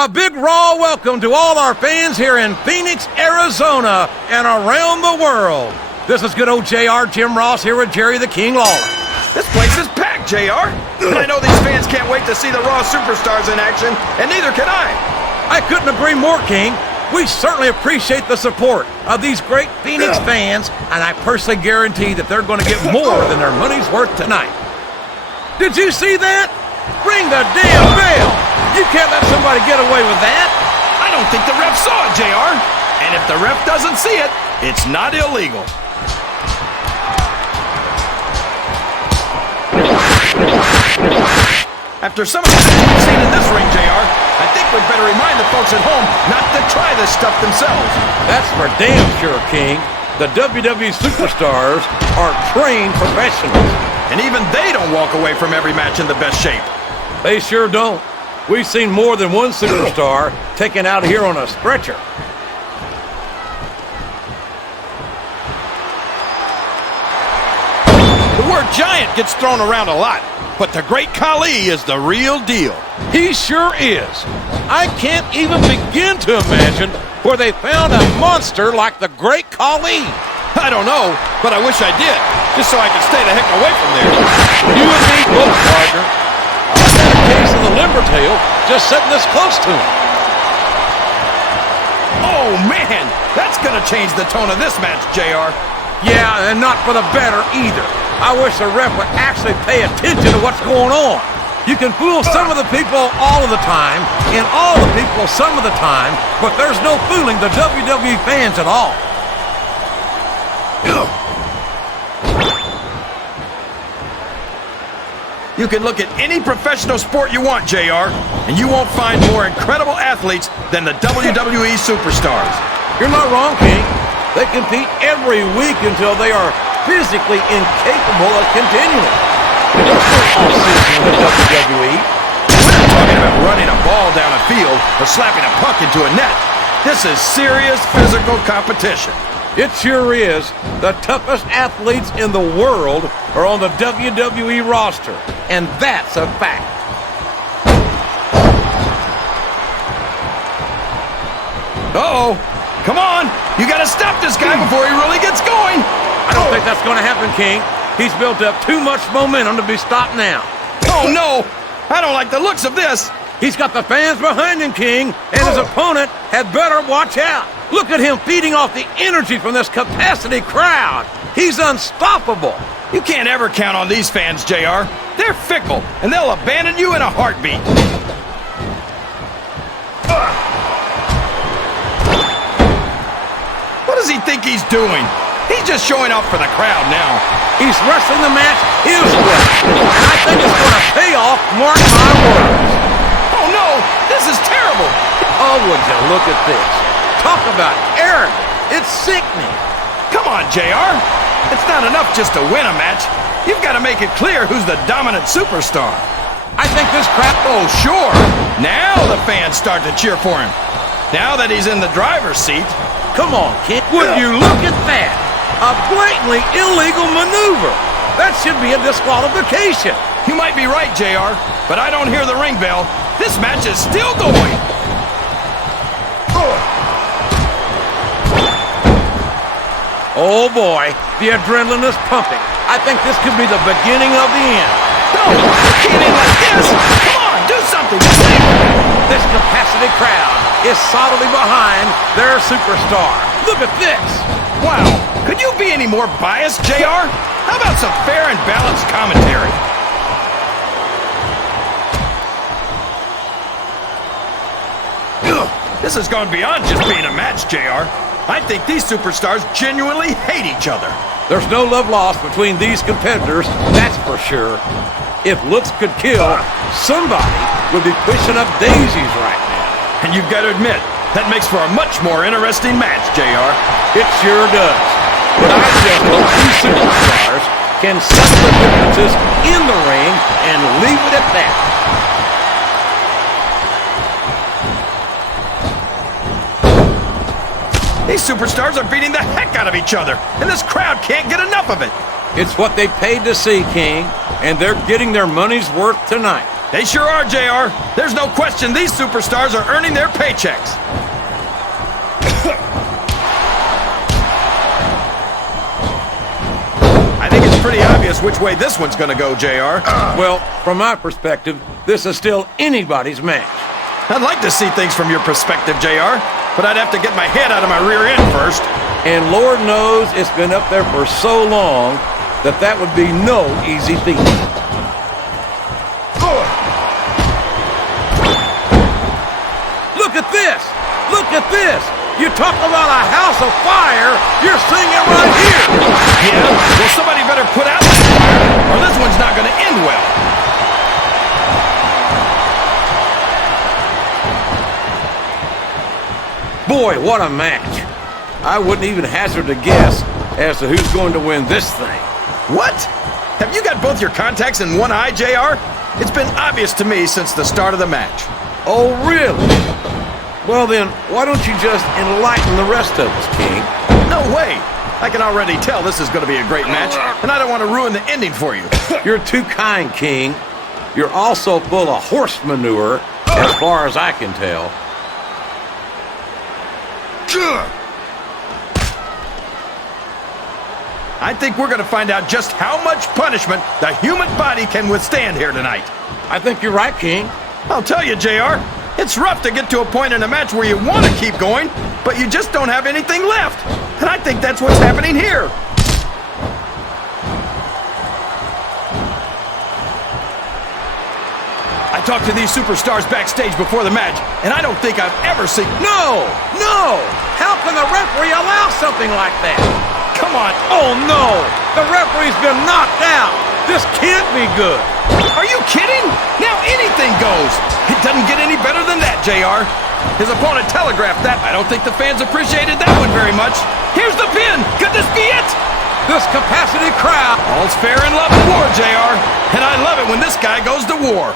A big raw welcome to all our fans here in Phoenix, Arizona, and around the world. This is good old JR, Jim Ross here with Jerry the King Lawler. This place is packed, JR. And I know these fans can't wait to see the Raw superstars in action, and neither can I. I couldn't agree more, King. We certainly appreciate the support of these great Phoenix fans, and I personally guarantee that they're going to get more than their money's worth tonight. Did you see that? Ring the damn bell! You can't let somebody get away with that! I don't think the ref saw it, JR. And if the ref doesn't see it, it's not illegal. After some of the things we've seen in this ring, JR, I think we'd better remind the folks at home not to try this stuff themselves. That's for damn sure, King. The WWE superstars are trained professionals. And even they don't walk away from every match in the best shape. They sure don't. We've seen more than one superstar taken out here on a stretcher. The word giant gets thrown around a lot, but the great Khali is the real deal. He sure is. I can't even begin to imagine where they found a monster like the great Khali. I don't know, but I wish I did, just so I could stay the heck away from there. You and me both, partner. I've had a case of the Limbertail just sitting this close to him. Oh, man, that's going to change the tone of this match, JR. Yeah, and not for the better either. I wish the ref would actually pay attention to what's going on. You can fool some of the people all of the time, and all the people some of the time, but there's no fooling the WWE fans at all. You can look at any professional sport you want, JR, and you won't find more incredible athletes than the WWE superstars. You're not wrong, King. They compete every week until they are physically incapable of continuing. There's no off-season in the WWE. We're not talking about running a ball down a field or slapping a puck into a net. This is serious physical competition. It sure is. The toughest athletes in the world are on the WWE roster, and that's a fact. Uh-oh. Come on. You got to stop this guy before he really gets going. I don't think that's going to happen, King. He's built up too much momentum to be stopped now. Oh, no. I don't like the looks of this. He's got the fans behind him, King, and his opponent had better watch out. Look at him feeding off the energy from this capacity crowd. He's unstoppable. You can't ever count on these fans, JR. They're fickle, and they'll abandon you in a heartbeat. What does he think he's doing? He's just showing off for the crowd now. He's wrestling the match his way, and I think it's going to pay off, mark my words. Oh, no! This is terrible! Oh, would you look at this? Talk about arrogant. It's sickening. Come on, JR. It's not enough just to win a match. You've got to make it clear who's the dominant superstar. I think this crap... Oh, sure. Now the fans start to cheer for him. Now that he's in the driver's seat. Come on, kid. Would you look at that? A blatantly illegal maneuver. That should be a disqualification. You might be right, JR, but I don't hear the ring bell. This match is still going. Oh, boy. The adrenaline is pumping. I think this could be the beginning of the end. No, it can't end like this. Come on, do something. This capacity crowd is solidly behind their superstar. Look at this. Wow. Could you be any more biased, JR? How about some fair and balanced commentary? This has gone beyond just being a match, JR. I think these superstars genuinely hate each other. There's no love lost between these competitors, that's for sure. If looks could kill, somebody would be pushing up daisies right now. And you've got to admit, that makes for a much more interesting match, JR. It sure does. But I just hope these superstars can settle the differences in the ring and leave it at that. These superstars are beating the heck out of each other, and this crowd can't get enough of it. It's what they paid to see, King, and they're getting their money's worth tonight. They sure are, JR. There's no question these superstars are earning their paychecks. I think it's pretty obvious which way this one's going to go, JR. Well, from my perspective, this is still anybody's match. I'd like to see things from your perspective, JR, but I'd have to get my head out of my rear end first. And Lord knows it's been up there for so long that that would be no easy feat. Look at this! Look at this! You talk about a house of fire, you're seeing it right here! Yeah? Well, somebody better put out that fire, or this one's not going to end well. Boy, what a match. I wouldn't even hazard a guess as to who's going to win this thing. What? Have you got both your contacts in one eye, JR? It's been obvious to me since the start of the match. Oh, really? Well then, why don't you just enlighten the rest of us, King? No way! I can already tell this is going to be a great match, and I don't want to ruin the ending for you. You're too kind, King. You're also full of horse manure, as far as I can tell. I think we're going to find out just how much punishment the human body can withstand here tonight. I think you're right, King. I'll tell you, JR, it's rough to get to a point in a match where you want to keep going, but you just don't have anything left. And I think that's what's happening here. I talked to these superstars backstage before the match, and I don't think I've ever seen... No! No! How can the referee allow something like that? Come on. Oh, no! The referee's been knocked out! This can't be good! Are you kidding? Now anything goes. It doesn't get any better than that, JR. His opponent telegraphed that. I don't think the fans appreciated that one very much. Here's the pin. Could this be it? This capacity crowd... All's fair in love and war, JR. And I love it when this guy goes to war.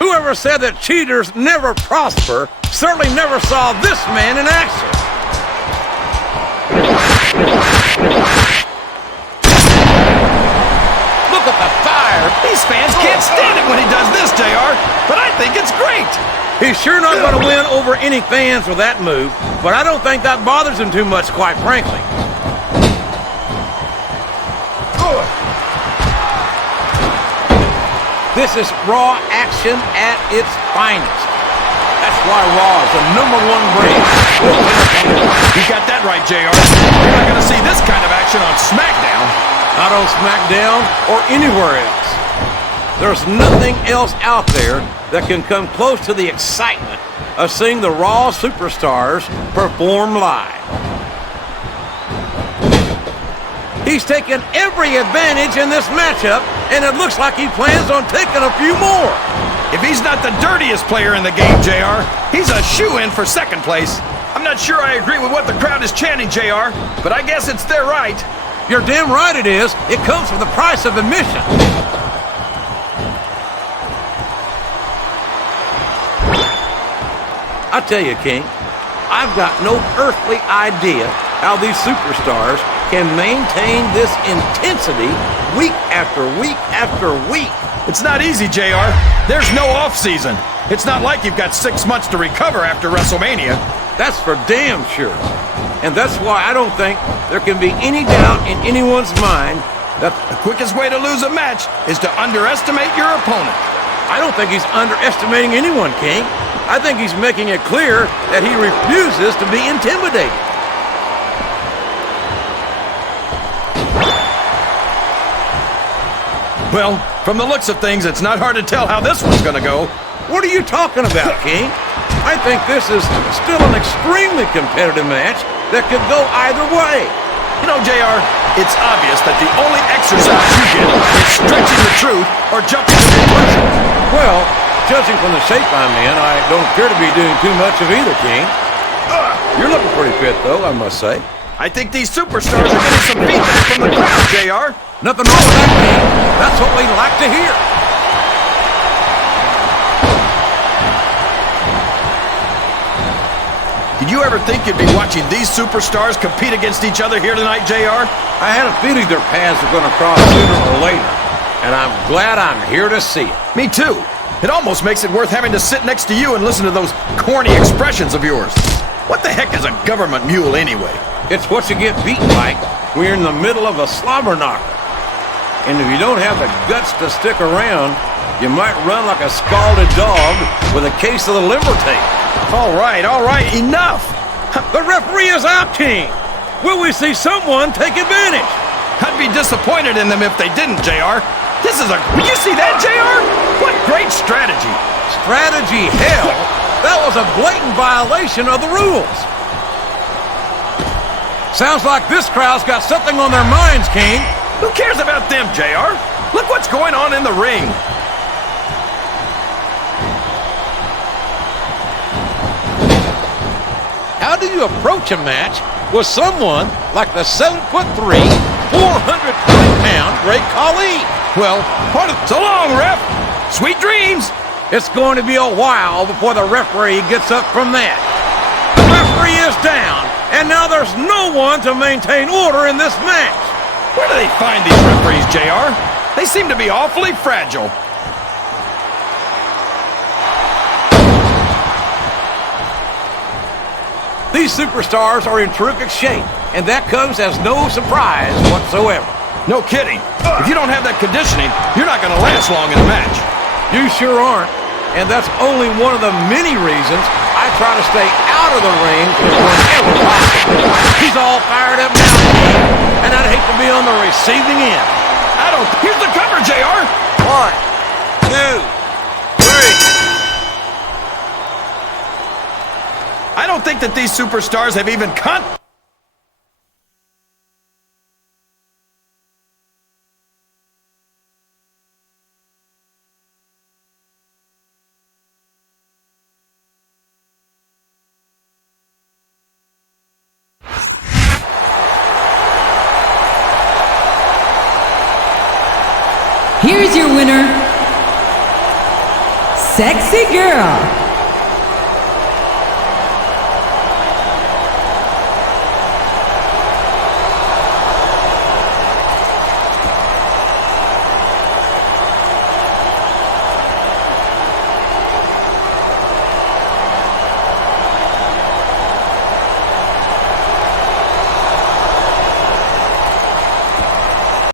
Whoever said that cheaters never prosper certainly never saw this man in action. Look at the fire. These fans can't stand it when he does this, JR, but I think it's great. He's sure not going to win over any fans with that move, but I don't think that bothers him too much, quite frankly. This is Raw action at its finest. That's why Raw is the #1 brand. You got that right, JR. You're not going to see this kind of action on SmackDown. Not on SmackDown or anywhere else. There's nothing else out there that can come close to the excitement of seeing the Raw superstars perform live. He's taken every advantage in this matchup, and it looks like he plans on taking a few more. If he's not the dirtiest player in the game, JR, he's a shoo-in for second place. I'm not sure I agree with what the crowd is chanting, JR, but I guess it's their right. You're damn right it is. It comes with the price of admission. I tell you, King, I've got no earthly idea how these superstars can maintain this intensity week after week after week. It's not easy, JR. There's no off-season. It's not like you've got 6 months to recover after WrestleMania. That's for damn sure. And that's why I don't think there can be any doubt in anyone's mind that the quickest way to lose a match is to underestimate your opponent. I don't think he's underestimating anyone, King. I think he's making it clear that he refuses to be intimidated. Well, from the looks of things, it's not hard to tell how this one's going to go. What are you talking about, King? I think this is still an extremely competitive match that could go either way. You know, JR, it's obvious that the only exercise you get is stretching the truth or jumping to conclusions. Well, judging from the shape I'm in, I don't appear to be doing too much of either, King. You're looking pretty fit, though, I must say. I think these superstars are getting some feedback from the crowd, JR. Nothing wrong with that, King. That's what we like to hear. Did you ever think you'd be watching these superstars compete against each other here tonight, JR? I had a feeling their paths were going to cross sooner or later, and I'm glad I'm here to see it. Me too. It almost makes it worth having to sit next to you and listen to those corny expressions of yours. What the heck is a government mule anyway? It's what you get beaten like when you're in the middle of a slobber knocker. And if you don't have the guts to stick around, you might run like a scalded dog with a case of the limber tape. All right, enough! The referee is out, King. Will we see someone take advantage? I'd be disappointed in them if they didn't, JR. Will you see that, JR? What great strategy. Strategy, hell. That was a blatant violation of the rules. Sounds like this crowd's got something on their minds, King. Who cares about them, JR? Look what's going on in the ring. How do you approach a match with someone like the 7'3", 420-pound Great Khali? Well, so long, ref. Sweet dreams. It's going to be a while before the referee gets up from that. The referee is down, and now there's no one to maintain order in this match. Where do they find these referees, JR? They seem to be awfully fragile. These superstars are in terrific shape, and that comes as no surprise whatsoever. No kidding. If you don't have that conditioning, you're not going to last long in a match. You sure aren't, and that's only one of the many reasons I try to stay out of the ring whenever possible. He's all fired up now, and I'd hate to be on the receiving end. Here's the cover, JR. 1, 2, 3. I don't think that these superstars have even Here's your winner, Sexy Girl.